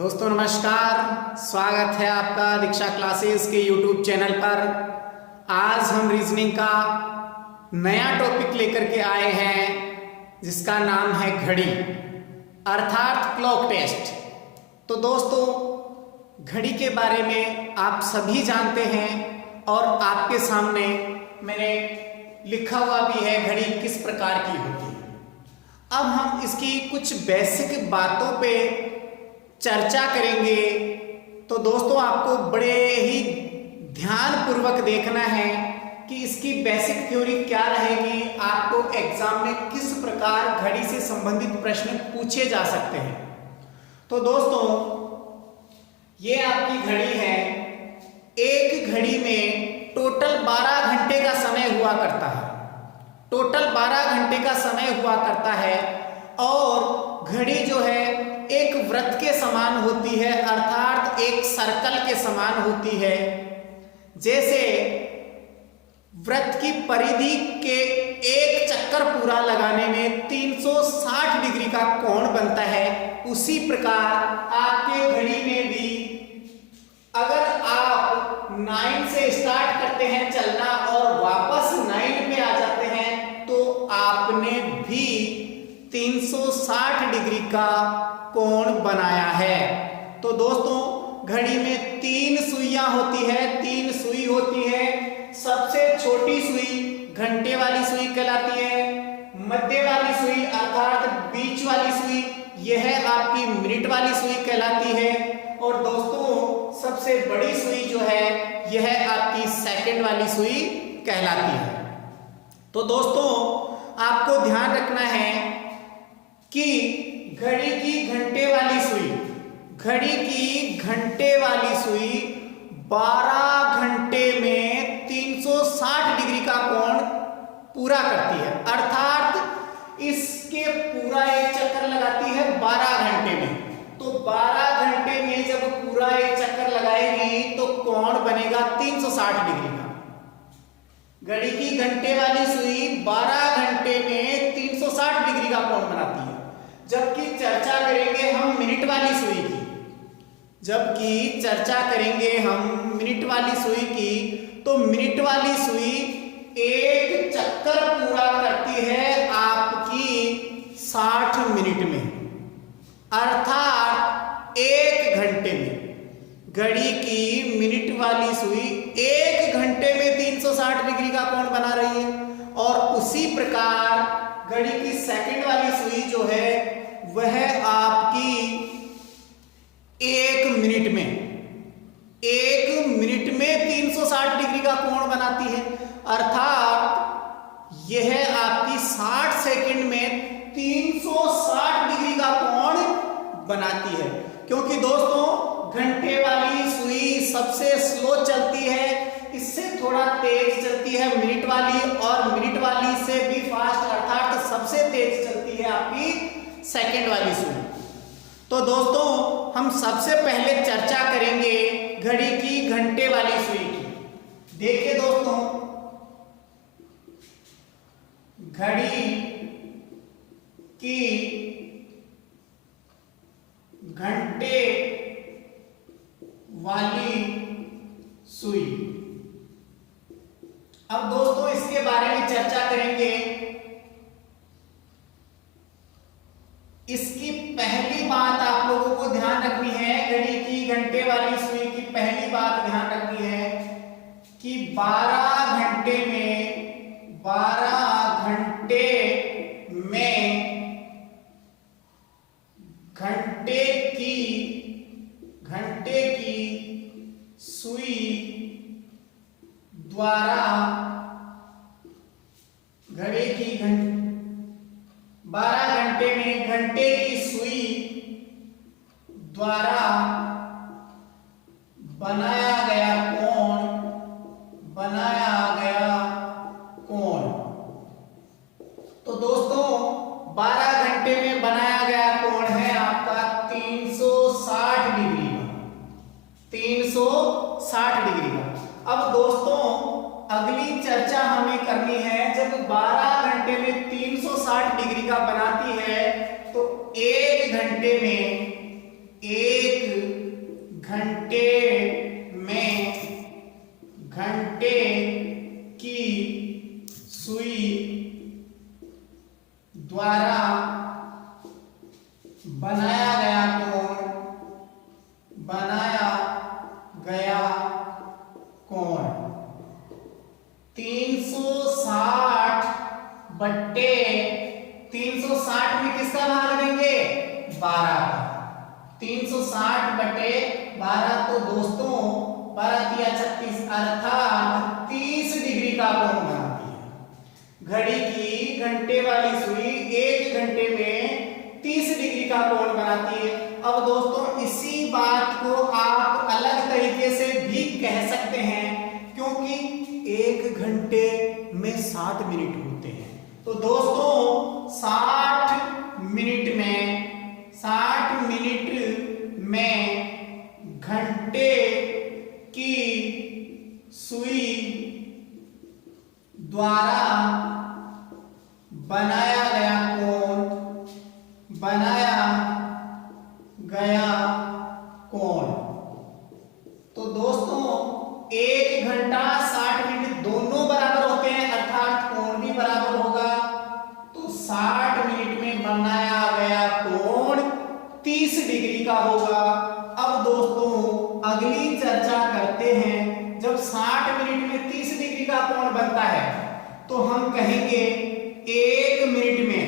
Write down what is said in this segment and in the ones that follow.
दोस्तों नमस्कार, स्वागत है आपका दीक्षा क्लासेस के यूट्यूब चैनल पर। आज हम रीजनिंग का नया टॉपिक लेकर के आए हैं जिसका नाम है घड़ी अर्थात क्लॉक टेस्ट। तो दोस्तों घड़ी के बारे में आप सभी जानते हैं और आपके सामने मैंने लिखा हुआ भी है घड़ी किस प्रकार की होती है। अब हम इसकी कुछ बेसिक बातों पे चर्चा करेंगे। तो दोस्तों आपको बड़े ही ध्यान पूर्वक देखना है कि इसकी बेसिक थ्योरी क्या रहेगी, आपको एग्जाम में किस प्रकार घड़ी से संबंधित प्रश्न पूछे जा सकते हैं। तो दोस्तों ये आपकी घड़ी है। एक घड़ी में टोटल 12 घंटे का समय हुआ करता है। टोटल 12 घंटे का समय हुआ करता है और घड़ी जो है एक वृत्त के समान होती है अर्थात एक सर्कल के समान होती है। जैसे वृत्त की परिधि के एक चक्कर पूरा लगाने में 360 डिग्री का कोण बनता है, उसी प्रकार आपके घड़ी में भी अगर आप 9 से स्टार्ट करते हैं चलना और वापस 9 पे आ जाते हैं तो आपने भी 360 डिग्री का कोण बनाया है। तो दोस्तों घड़ी में 3 सुइयां होती है, 3 सुई होती है। सबसे छोटी सुई घंटे वाली सुई कहलाती है, मध्य वाली सुई अर्थात बीच वाली सुई यह आपकी मिनट वाली सुई कहलाती है और दोस्तों सबसे बड़ी सुई जो है यह आपकी सेकंड वाली सुई कहलाती है। तो दोस्तों आपको ध्यान रखना है कि घड़ी की घंटे वाली सुई 12 घंटे में 360 डिग्री का कोण पूरा करती है अर्थात इसके पूरा एक चक्कर लगाती है 12 घंटे में। तो 12 घंटे में जब पूरा एक चक्कर लगाएगी तो कोण बनेगा 360 डिग्री का। घड़ी की घंटे वाली सुई 12 घंटे में 360 डिग्री का कोण बनाती है। जबकि चर्चा करेंगे हम मिनट वाली सुई की, तो मिनट वाली सुई एक चक्कर पूरा करती है आपकी 60 मिनट में अर्थात 1 घंटे में। घड़ी की मिनट वाली सुई 1 घंटे में 360 डिग्री का कोण बना रही है और उसी प्रकार घड़ी की सेकंड वाली सुई जो है वह आपकी 1 मिनट में 360 डिग्री का कोण बनाती है अर्थात यह आपकी 60 सेकंड में 360 डिग्री का कोण बनाती है। क्योंकि दोस्तों घंटे वाली सुई सबसे स्लो चलती है, इससे थोड़ा तेज चलती है मिनट वाली और मिनट वाली से भी फास्ट अर्थात सबसे तेज चलती है आपकी सेकंड वाली सुई। तो दोस्तों हम सबसे पहले चर्चा करेंगे घड़ी की घंटे वाली सुई की। देखिए दोस्तों घड़ी की घंटे वाली सुई। अब दोस्तों इसके बारे में चर्चा करेंगे। इसकी पहली बात आप लोगों को ध्यान रखनी है, घड़ी की घंटे वाली सुई की पहली बात ध्यान रखनी है कि 12 घंटे में घंटे की सुई द्वारा घड़ी की 12 घंटे में घंटे की सुई द्वारा बनाया गया कोण। तो दोस्तों 12 घंटे में बनाया गया कोण है आपका 360 डिग्री का। अब दोस्तों अगली चर्चा हमें करनी है, जब 12 घंटे में 360 डिग्री का बनाती है तो 1 घंटे में 1 घंटे की सुई द्वारा बनाया गया कोण 360 बट्टे 360 में किसका भाग देंगे? 12 का। 360 बटे 12 तो दोस्तों 12 या 36 अर्थात 30 डिग्री का कोण बनाती है। घड़ी की घंटे वाली सुई 1 घंटे में 30 डिग्री का कोण बनाती है। अब दोस्तों इसी बात को आप अलग तरीके से भी कह सकते हैं, क्योंकि 1 घंटे में 60 मिनट होते हैं। तो दोस्तों 60 मिनट में घंटे की सुई द्वारा बनाया गया कोण। तो दोस्तों 1 घंटा 60 मिनट दोनों बराबर होते हैं, अर्थात कोण भी बराबर होगा। तो 60 मिनट में बनाया गया कोण 30 डिग्री का होगा। अब दोस्तों अगली चर्चा करते हैं। जब 60 मिनट में 30 डिग्री का कोण बनता है तो हम कहेंगे 1 मिनट में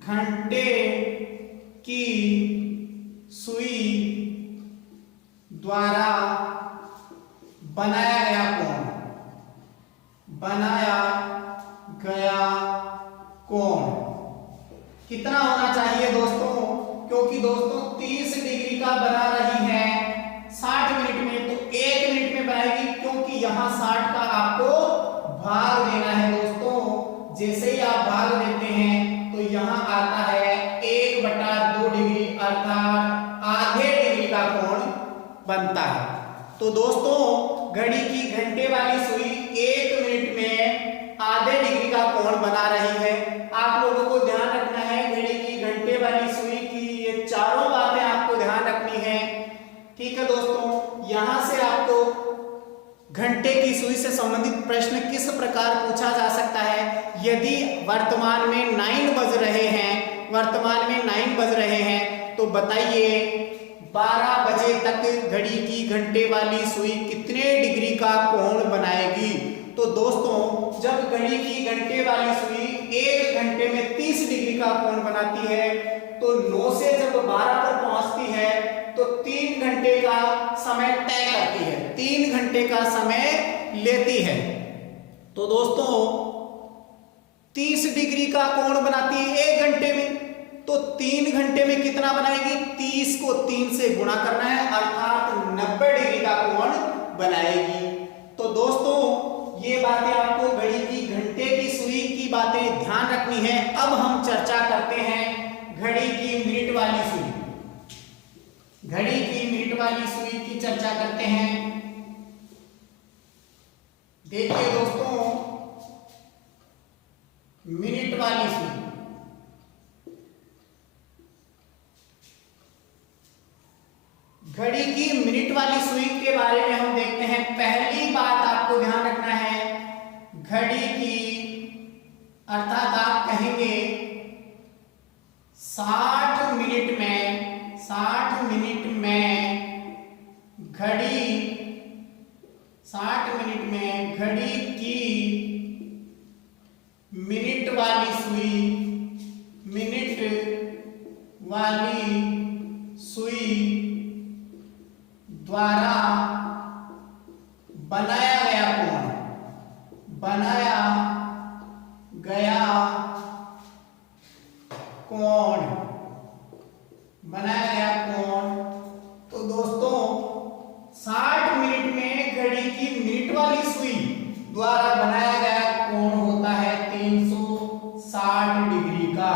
घंटे की सुई द्वारा बनाया गया कोण कितना होना चाहिए दोस्तों? क्योंकि दोस्तों 30 डिग्री का बना रही है 60 मिनट में, तो 1 मिनट में बनाएगी, क्योंकि यहां 60 का आपको भाग देना है दोस्तों। जैसे ही आप भाग देते हैं तो यहां आता है 1/2 डिग्री, अर्थात आधे डिग्री का कोण बनता है। तो दोस्तों घड़ी की घंटे वाली सुई 1 मिनट में आधे डिग्री का कोण बना रही है। आप लोगों को ध्यान रखना है, घड़ी की घंटे वाली सुई की ये चारों बातें आपको ध्यान रखनी है। ठीक है दोस्तों, यहां से आपको घंटे की सुई से संबंधित प्रश्न किस प्रकार पूछा जा सकता है? यदि वर्तमान में 9 बज रहे हैं तो बताइए 12 बजे तक घड़ी की घंटे वाली सुई कितने डिग्री का कोण बनाएगी? तो दोस्तों जब घड़ी की घंटे वाली सुई 1 घंटे में 30 डिग्री का कोण बनाती है, तो 9 से जब 12 पर पहुंचती है तो 3 घंटे का समय तय करती है, 3 घंटे का समय लेती है। तो दोस्तों 30 डिग्री का कोण बनाती है 1 घंटे में, तो 3 घंटे में कितना बनाएगी? 30 को 3 से गुणा करना है, अर्थात 90 डिग्री का कोण बनाएगी। तो दोस्तों ये बातें आपको घड़ी की घंटे की सुई की बातें ध्यान रखनी है। अब हम चर्चा करते हैं घड़ी की मिनट वाली सुई। घड़ी की मिनट वाली सुई की चर्चा करते हैं। देखिए दोस्तों, मिनट वाली सुई, घड़ी की मिनट वाली सुई के बारे में हम देखते हैं। पहली बात आपको ध्यान रखना है, घड़ी की अर्थात आप कहेंगे 60 मिनट में घड़ी की मिनट वाली सुई द्वारा बनाया गया कोण। तो दोस्तों 60 मिनट में घड़ी की मिनट वाली सुई द्वारा बनाया गया कोण होता है 360 डिग्री का।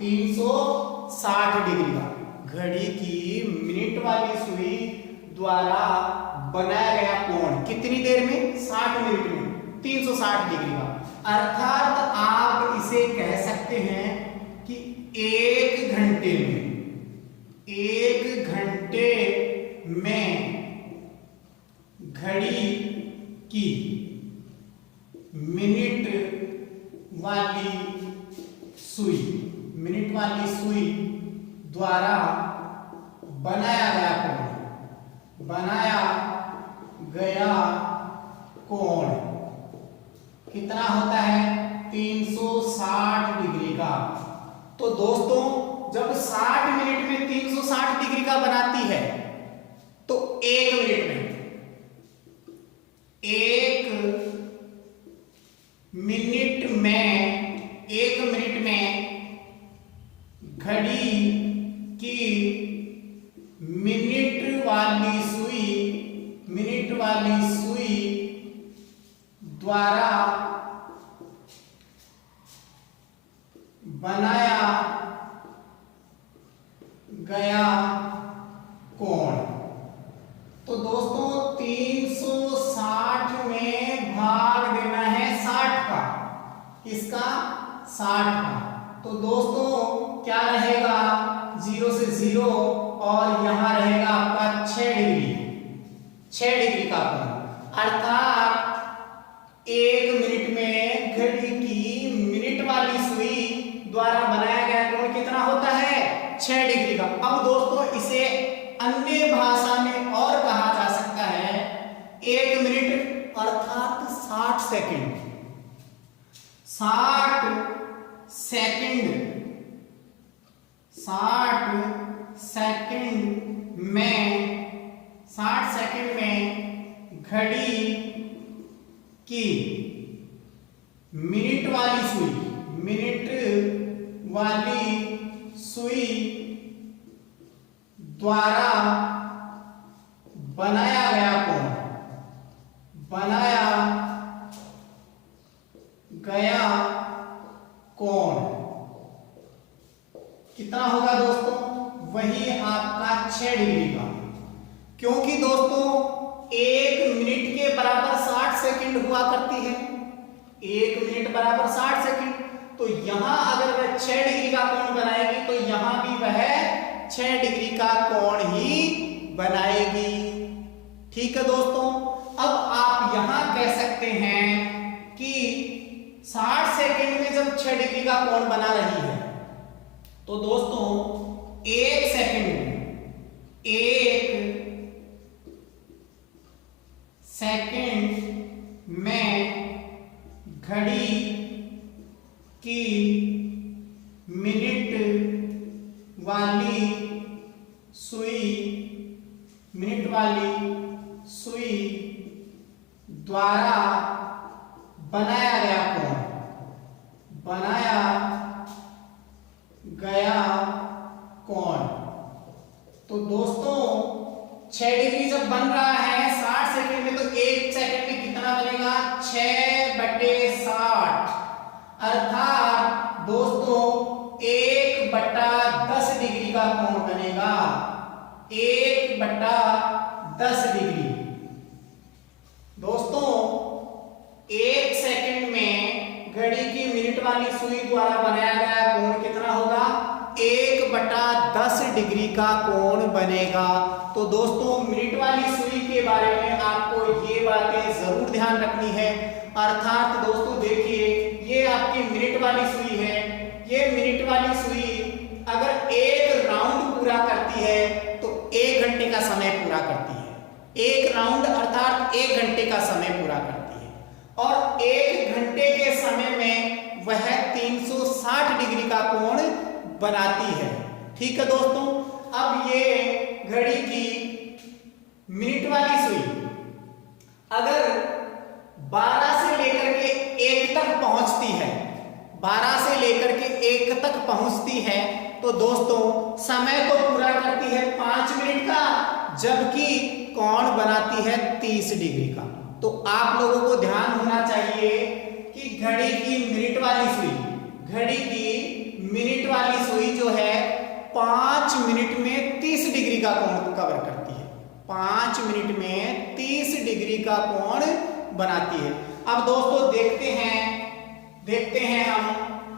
360 डिग्री का घड़ी की मिनट वाली सुई द्वारा बनाया गया कोण कितनी देर में? 60 मिनट में 360 डिग्री का। अर्थात आप इसे कह सकते हैं कि 1 घंटे बनाया गया कोण कितना होता है 360 डिग्री का। तो दोस्तों जब 60 मिनट में 360 डिग्री का बनाती है तो 1 मिनट में घड़ी की मिनट वाली सुई द्वारा बनाया गया कोण। तो दोस्तों 360 में भाग देना है 60 का, इसका 60 का। तो दोस्तों क्या रहेगा 0 से 0 और यहां रहेगा आपका 6 डिग्री का कोण। अर्थात 1 मिनट में घड़ी की मिनट वाली सुई द्वारा बनाया गया कोण कितना होता है 6 डिग्री का। अब दोस्तों इसे अन्य भाषा में और कहा जा सकता है 1 मिनट अर्थात 60 सेकंड। 60 सेकंड में घड़ी की मिनट वाली सुई द्वारा बनाया गया कोण कितना होगा दोस्तों वही आपका 6 डिग्री का। क्योंकि दोस्तों 1 मिनट के बराबर 60 सेकंड हुआ करती है। 1 मिनट बराबर 60 सेकंड, तो यहां अगर वह 6 डिग्री का कोण बनाएगी तो यहां भी वह 6 डिग्री का कोण ही बनाएगी। ठीक है दोस्तों, अब आप यहां कह सकते हैं कि 60 सेकंड में जब 6 डिग्री का कोण बना रही है तो दोस्तों 1 सेकंड में घड़ी की मिनट वाली सुई द्वारा बनाया गया कोण। तो दोस्तों 6 डिग्री जब बन रहा है 60 सेकंड में, तो 1 सेकंड में कितना बनेगा 6/60। अर्थात दोस्तों 1/10 डिग्री का कोण बनेगा। 1/10 डिग्री। दोस्तों 1 सेकंड में घड़ी की मिनट वाली सुई द्वारा बनाया गया कोण कितना होगा 1/10 डिग्री का कोण बनेगा। तो दोस्तों मिनट वाली सुई के बारे में आपको ये बातें जरूर ध्यान रखनी है। अर्थात दोस्तों देखिए ये आपकी मिनट वाली सुई है। ये मिनट वाली सुई अगर 1 राउंड पूरा करती है तो 1 घंटे का समय पूरा करती है। 1 राउंड अर्थात 1 घंटे का समय पूरा करती है, और 1 घंटे के समय में वह 360 डिग्री का कोण बनाती है। ठीक है दोस्तों, अब ये घड़ी की मिनट वाली सुई अगर 12 से लेकर के 1 तक पहुंचती है, 12 से लेकर के 1 तक पहुंचती है, तो दोस्तों समय को पूरा करती है 5 मिनट का, जबकि कोण बनाती है 30 डिग्री का। तो आप लोगों को ध्यान होना चाहिए कि घड़ी की मिनट वाली सुई जो है 5 मिनट में 30 डिग्री का कोण कवर करती है। 5 मिनट में 30 डिग्री का कोण बनाती है। अब दोस्तों देखते हैं हम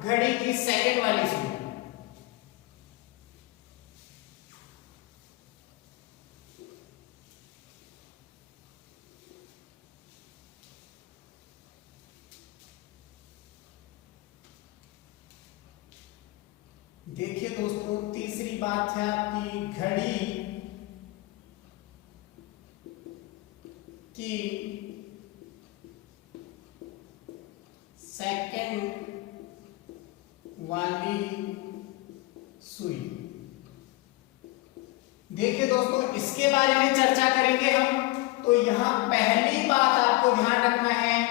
घड़ी की सेकंड वाली सुई। देखिए दोस्तों तीसरी बात है आपकी घड़ी की सेकंड वाली सुई। देखिए दोस्तों, इसके बारे में चर्चा करेंगे हम। तो यहां पहली बात आपको ध्यान रखना है,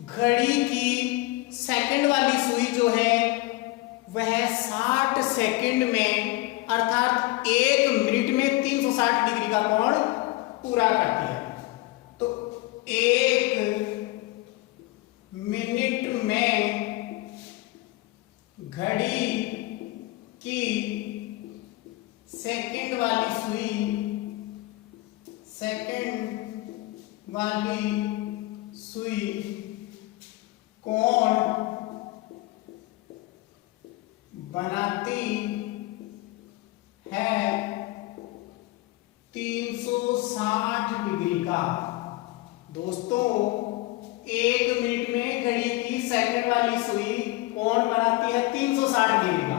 घड़ी की सेकंड वाली सुई जो है वह 60 सेकंड में अर्थात 1 मिनट में 360 डिग्री का कोण पूरा करती है। तो 1 मिनट में घड़ी की सेकंड वाली सुई कोण बनाती है 360 डिग्री का। दोस्तों, 1 मिनट में घड़ी की सेकंड वाली सुई कोण बनाती है 360 डिग्री का।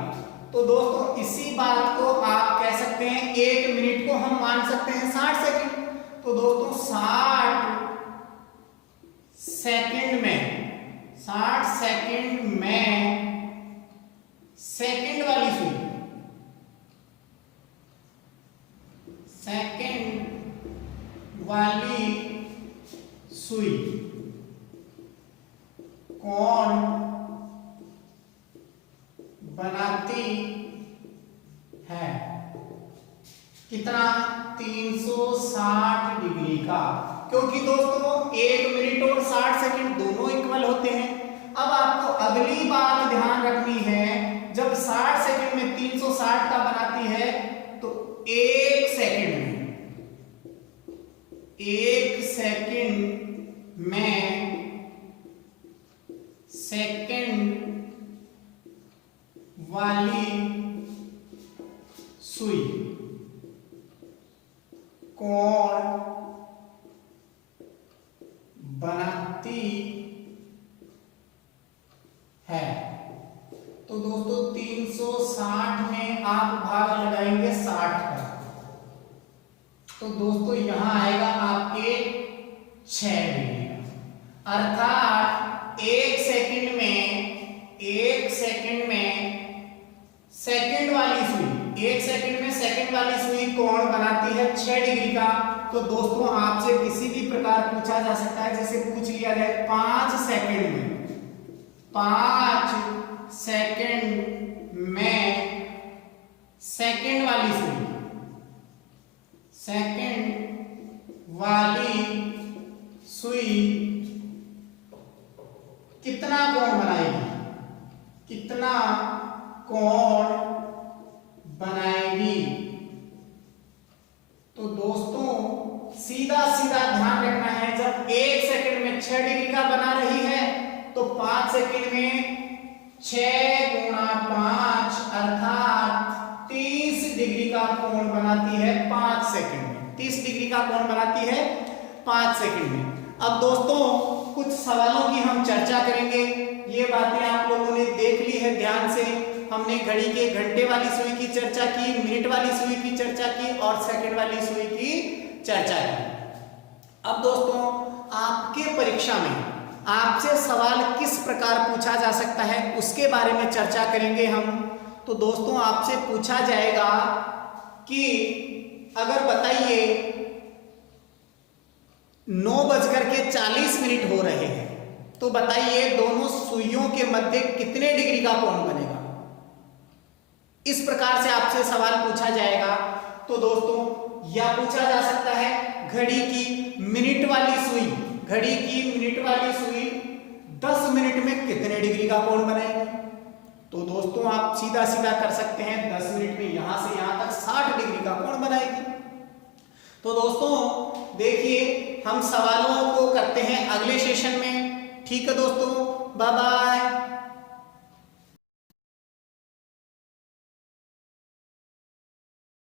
तो दोस्तों, इसी बात को आप कह सकते हैं, 1 मिनट को हम मान सकते हैं 60 सेकंड। तो दोस्तों 60 सेकंड में सेकंड वाली सुई कोण बनाती है कितना? 360 डिग्री का। क्योंकि दोस्तों 1 मिनट और 60 सेकंड दोनों इक्वल होते हैं। अब आपको अगली बात ध्यान रखनी है, जब 60 सेकंड में 360 का बनाती है तो 1 सेकंड में सेकंड वाली सुई कोण बनाती है। तो दोस्तों 360 में आप भाग लगाएंगे 60 का, तो दोस्तों यहां आएगा आपके 6 डिग्री का। अर्थात 1 सेकंड में सेकंड वाली सुई 1 सेकंड में सेकंड वाली सुई कोण बनाती है 6 डिग्री का। तो दोस्तों आपसे किसी भी प्रकार पूछा जा सकता है, जैसे पूछ लिया जाए 5 सेकंड में सेकंड वाली सुई कितना कोण बनाएगी, कितना कोण बनाएगी। तो दोस्तों सीधा ध्यान रखना है, जब 1 सेकंड में 6 डिग्री का बना रही है तो 5 सेकंड में 6 गुणा 5 अर्थात 30 डिग्री का कोण बनाती है 5 सेकंड में। 30 डिग्री का कोण बनाती है 5 सेकंड में। अब दोस्तों कुछ सवालों की हम चर्चा करेंगे। ये बातें आप लोगों ने देख ली है ध्यान से। हमने घड़ी के घंटे वाली सुई की चर्चा की, मिनट वाली सुई की चर्चा की और सेकंड वाली सुई की चर्चा की। अब दोस्तों आपके परीक्षा में आपसे सवाल किस प्रकार पूछा जा सकता है उसके बारे में चर्चा करेंगे हम। तो दोस्तों आपसे पूछा जाएगा कि अगर बताइए 9:40 हो रहे हैं, तो बताइए दोनों सुइयों के मध्य कितने डिग्री का कोण बनेगा। इस प्रकार से आपसे सवाल पूछा जाएगा। तो दोस्तों यह पूछा जा सकता है घड़ी की मिनट वाली सुई 10 मिनट में कितने डिग्री का कोण बनेगा। तो दोस्तों आप सीधा कर सकते हैं, 10 मिनट में यहां से यहां तक 60 डिग्री का कोण बनाएगी। तो दोस्तों देखिए हम सवालों को करते हैं अगले सेशन में। ठीक है दोस्तों, बाय बाय।